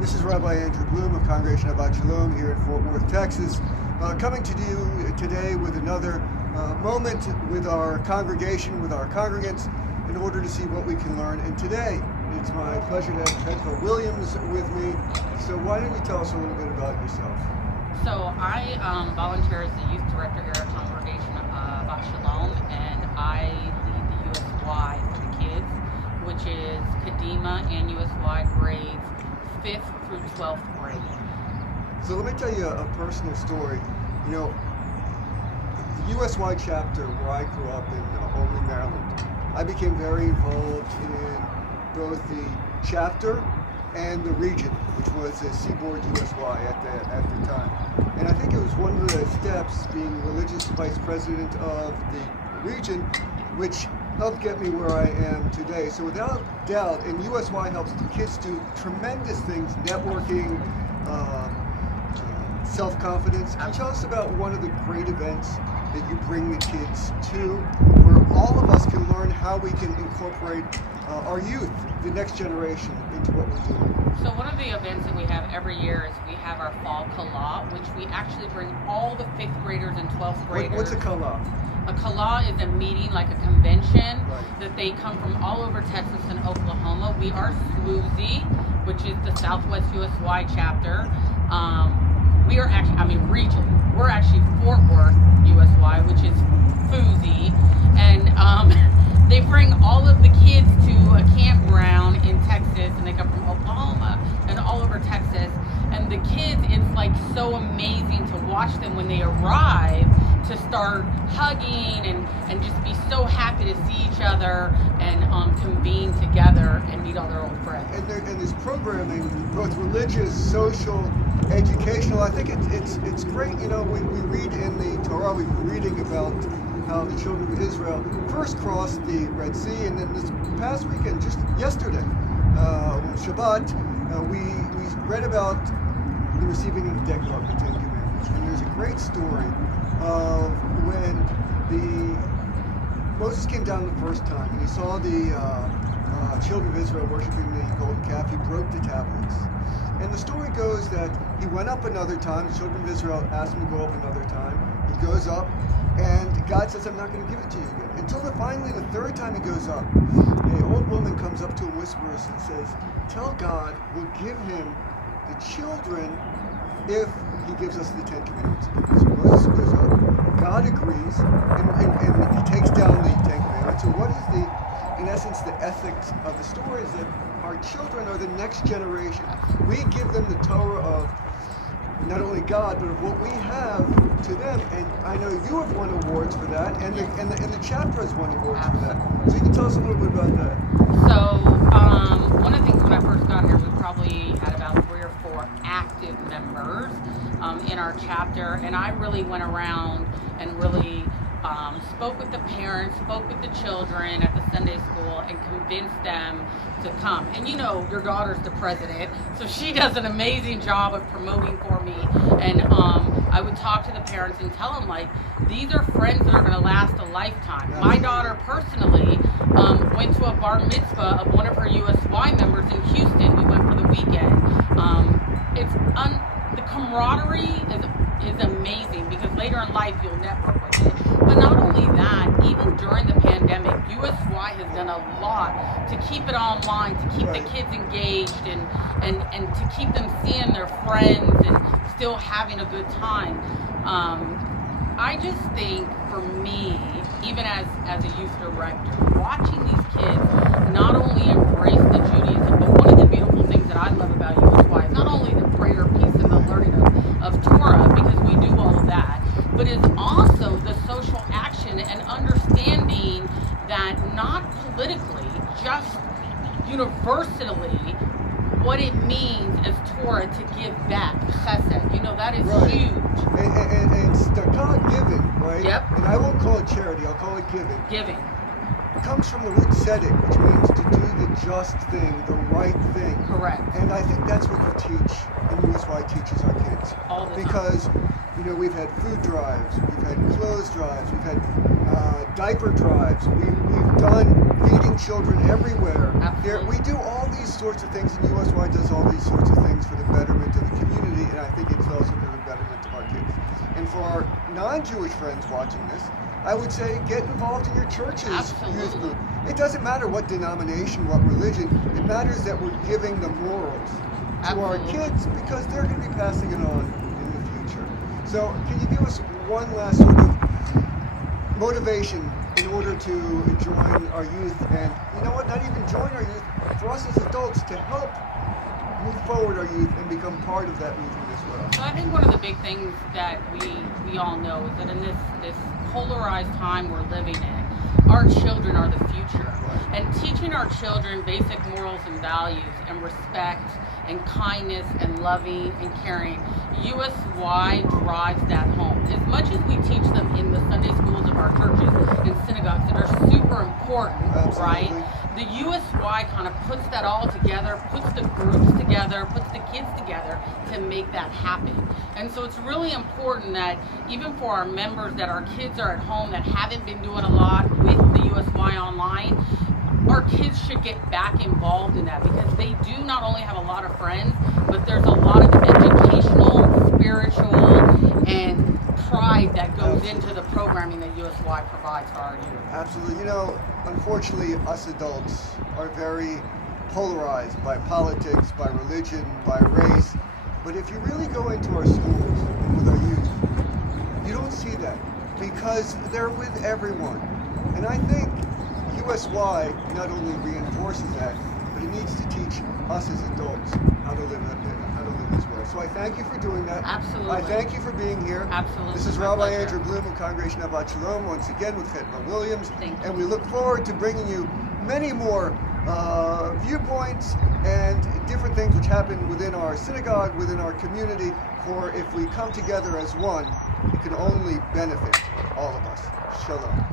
This is Rabbi Andrew Bloom of Congregation Hedva Shalom here in Fort Worth, Texas, coming to you today with another moment with our congregation, with our congregants, in order to see what we can learn. And today, it's my pleasure to have Hedva Williams with me. So why don't you tell us a little bit about yourself? So I volunteer as the youth director here at Congregation Hedva Shalom, and I lead the USY for the kids, which is Kadima and USY grades 5th through 12th grade. So let me tell you a personal story. You know, the USY chapter where I grew up in Olney, Maryland, I became very involved in both the chapter and the region, which was the Seaboard USY at the time. And I think it was one of the steps, being religious vice president of the region, which helped get me where I am today. So without doubt, and USY helps the kids do tremendous things, networking, self-confidence. Can you tell us about one of the great events that you bring the kids to, where all of us can learn how we can incorporate our youth, the next generation, into what we're doing? So one of the events that we have every year is we have our fall Kala, which we actually bring all the 5th graders and 12th graders. What's a Kala? A Kala is a meeting, like a convention, Right. that they come from all over Texas and Oklahoma. We are SWUSY, which is the Southwest USY chapter. We are actually, region. We're actually Fort Worth USY, which is FUSY. And they bring all of the kids to a campground in Texas, and they come from Oklahoma and all over Texas. And the kids, it's like so amazing to watch them when they arrive, to start hugging and just be so happy to see each other and convene together and meet all their old friends. And this programming, both religious, social, educational, I think it's great. You know, we read in the Torah, we've been reading about how the children of Israel first crossed the Red Sea, and then this past weekend, just yesterday, on Shabbat, we read about the receiving of the Decalogue, the Ten Commandments. And there's a great story of when Moses came down the first time, and he saw the children of Israel worshiping the golden calf. He broke the tablets. And the story goes that he went up another time. The children of Israel asked him to go up another time. He goes up, and God says, I'm not going to give it to you again. Until finally, the third time he goes up, an old woman comes up to him, whispers, and says, tell God we'll give him the children if he gives us the Ten Commandments. So Moses goes up, God agrees, and he takes down the Ten Commandments. So what is in essence, the ethics of the story is that our children are the next generation. We give them the Torah of not only God, but of what we have to them. And I know you have won awards for that, and the chapter has won awards for that. So you can tell us a little bit about that. So one of the things when I first got here, we probably had about 3 or 4 active members in our chapter, and I really went around and really spoke with the parents, spoke with the children at the Sunday school, and convinced them to come. And you know, your daughter's the president, so she does an amazing job of promoting for me. And I would talk to the parents and tell them, like, these are friends that are going to last a lifetime. My daughter personally went to a bar mitzvah of one of her USY members in Houston. We went for the weekend. The camaraderie is amazing, because later in life you'll network with it. But not only that, even during the pandemic, USY has done a lot to keep it online, to keep the kids engaged, and to keep them seeing their friends and still having a good time. I just think, for me, even as a youth director, watching these kids not only embrace the Judaism, but one of the beautiful things that I love about USY is not only the prayer piece and the learning of Torah, because we do all of that, but it's also the social action and understanding that not politically, just universally, what it means as Torah to give back, chesed. You know, that is huge. And tzedakah, giving, right? Yep. And I won't call it charity, I'll call it giving. Giving. It comes from the root tzedek, which means to do the just thing, the right thing. Correct. And I think that's what you teach, and USY teaches our kids. All the time. Because, you know, we've had food drives, we've had clothes drives, we've had diaper drives, we've done feeding children everywhere. Absolutely. We do all these sorts of things, and USY does all these sorts of things for non-Jewish friends watching this, I would say get involved in your church's Absolutely. youth group. It doesn't matter what denomination, what religion. It matters that we're giving the morals to our Absolutely. kids because they're going to be passing it on in the future. So, can you give us one last sort of motivation in order to join our youth, and you know what, not even join our youth, for us as adults to help move forward our youth and become part of that movement as well? So I think one of the big things that we all know is that in this polarized time we're living in, our children are the future. Right. And teaching our children basic morals and values and respect and kindness and loving and caring, USY drives that home. As much as we teach them in the Sunday schools of our churches and synagogues that are super important, Absolutely. right? The USY kind of puts that all together, puts the groups together, puts the kids together to make that happen. And so it's really important that even for our members that our kids are at home that haven't been doing a lot with the USY online, our kids should get back involved in that because they do not only have a lot of friends, but there's a lot of educational, spiritual, and pride that goes Absolutely. into the programming that USY provides for our youth. Absolutely. You know, unfortunately, us adults are very polarized by politics, by religion, by race. But if you really go into our schools and with our youth, you don't see that because they're with everyone. And I think USY not only reinforces that, but it needs to teach us as adults how to live as well. So I thank you for doing that. Absolutely. I thank you for being here. Absolutely. This is My Rabbi pleasure. Andrew Bloom of Congregation Abba Shalom, once again with Hedva Williams. Thank you. And we look forward to bringing you many more viewpoints and different things which happen within our synagogue, within our community, for if we come together as one, it can only benefit all of us. Shalom.